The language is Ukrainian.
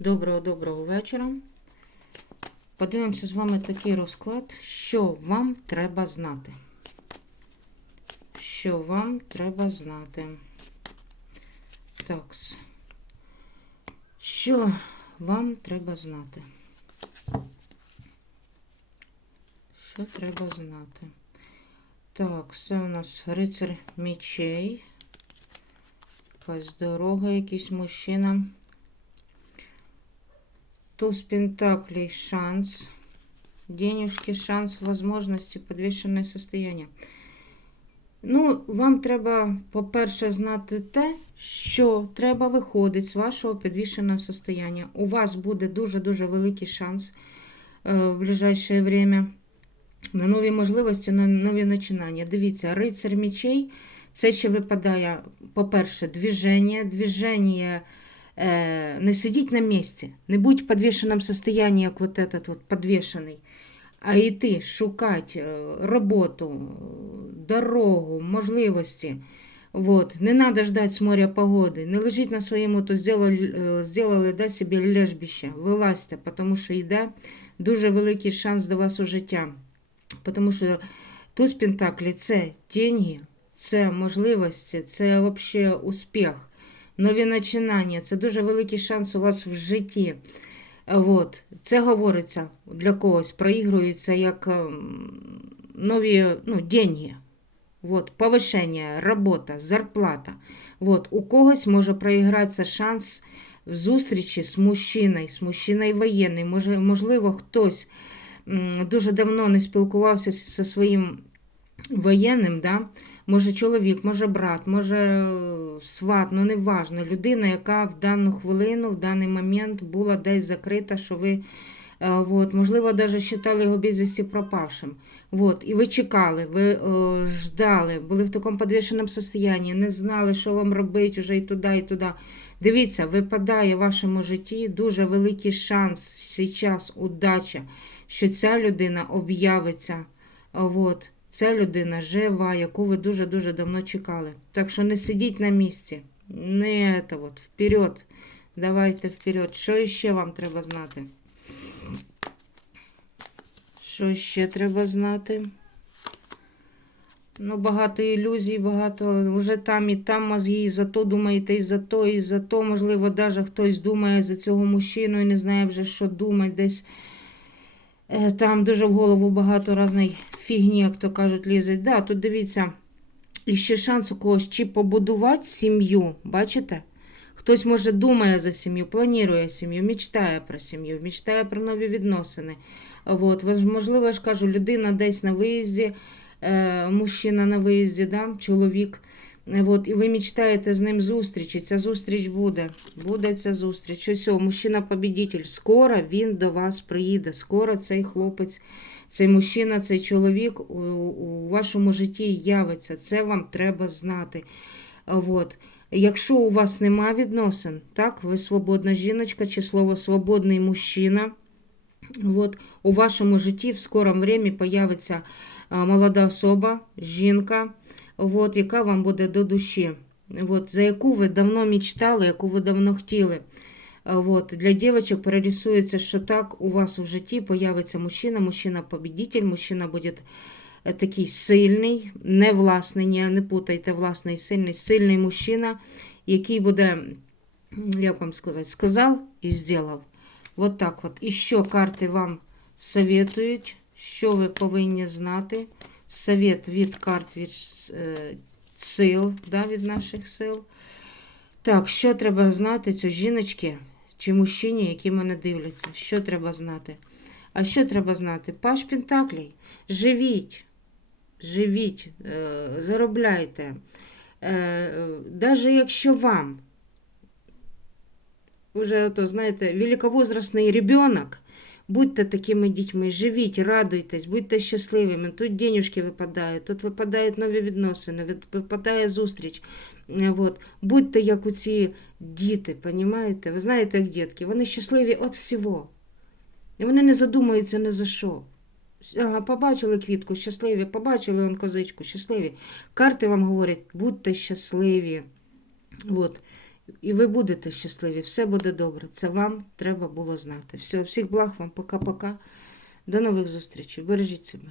Доброго доброго вечора. Подивимося з вами такий розклад, що вам треба знати. Що вам треба знати. Так. Що вам треба знати? Що треба знати? Так, це у нас рицар мечей. Якась дорога, якийсь мужчина. Туз Пентаклей, шанс. Денежки, шанс, возможності, подвішене состояние. Ну, вам треба, по-перше, знати те, що треба виходити з вашого підвішеного состояння. У вас буде дуже-дуже великий шанс е, в ближайшее время на нові можливості, на нові починання. Дивіться, рицар мечей, це ще випадає, по-перше, движення, движення не сидіть на місці, не будь в підвішеному состоянии, як вот этот вот підвішений, а йти, шукати э, роботу, дорогу, можливості. Вот. Не треба ждати з моря погоди. Не лежіть на своєму, то сделали, э, сделали да, собі лежбище. Вилазьте, тому що йде дуже великий шанс до вас у життя. Тому що туз Пентаклі це деньги, це можливості, це взагалі успіх нові починання. Це дуже великий шанс у вас в житті. От. Це говориться для когось, проігрується як ем, нові ну, деньги. Вот, повишення, робота, зарплата. Вот, у когось може проігратися шанс в зустрічі з мужчиною, з мужчиною воєнним. Може, можливо, хтось дуже давно не спілкувався зі своїм воєнним, да? Може чоловік, може брат, може е, сват, ну неважно. Людина, яка в дану хвилину, в даний момент була десь закрита, що ви, е, от, можливо, навіть вважали його безвісті пропавшим. От, і ви чекали, ви е, ждали, були в такому підвішеному стані, не знали, що вам робити вже і туди, і туди. Дивіться, випадає в вашому житті дуже великий шанс, зараз удача, що ця людина об'явиться. От. Ця людина жива, яку ви дуже-дуже давно чекали. Так що не сидіть на місці. Не це от, вперед. Давайте вперед. Що ще вам треба знати? Що ще треба знати? Ну, багато ілюзій, багато. Вже там і там мозги, і за то думаєте, і за то, і за то. Можливо, навіть хтось думає за цього мужчину і не знає вже, що думати десь. Е, Там дуже в голову багато різної фігні, як то кажуть, лізить. Да, тут дивіться, і ще шанс у когось чи побудувати сім'ю, бачите? Хтось, може, думає за сім'ю, планує сім'ю, мечтає про сім'ю, мечтає про нові відносини. От, можливо, я ж кажу, людина десь на виїзді, е, мужчина на виїзді, да, чоловік. От, і ви мечтаєте з ним зустрічі. Ця зустріч буде. Буде ця зустріч. Ось, о, мужчина-побідитель. Скоро він до вас приїде. Скоро цей хлопець, цей мужчина, цей чоловік у, у вашому житті явиться. Це вам треба знати. От. Якщо у вас нема відносин, так, ви свободна жіночка чи слово свободний мужчина. От, у вашому житті в скорому времі появиться молода особа, жінка от, яка вам буде до душі, от, за яку ви давно мечтали, яку ви давно хотіли. От, для дівчаток перерисується, що так у вас в житті появиться мужчина, мужчина-побідитель, мужчина буде е, такий сильний, не власний, не, не путайте власний сильний, сильний мужчина, який буде, як вам сказати, сказав і зробив. От так от. І що карти вам советують, що ви повинні знати совет від карт від е, сил, да, від наших сил. Так, що треба знати цю жіночки чи мужчині, які мене дивляться? Що треба знати? А що треба знати? Паш Пентаклій. Живіть, живіть, е, заробляйте. Навіть якщо вам, уже, то, знаєте, великовозрастний ребенок, Будьте такими дітьми, живіть, радуйтесь, будьте щасливими. Тут денежки випадають, тут випадають нові відносини, випадає зустріч. От. Будьте як у ці діти, понімаєте? Ви знаєте, як дітки, вони щасливі від всього. І вони не задумуються ні за що. Ага, побачили квітку, щасливі, побачили он козичку, щасливі. Карти вам говорять, будьте щасливі. От. І ви будете щасливі, все буде добре. Це вам треба було знати. Все, всіх благ вам, пока-пока. До нових зустрічей. Бережіть себе.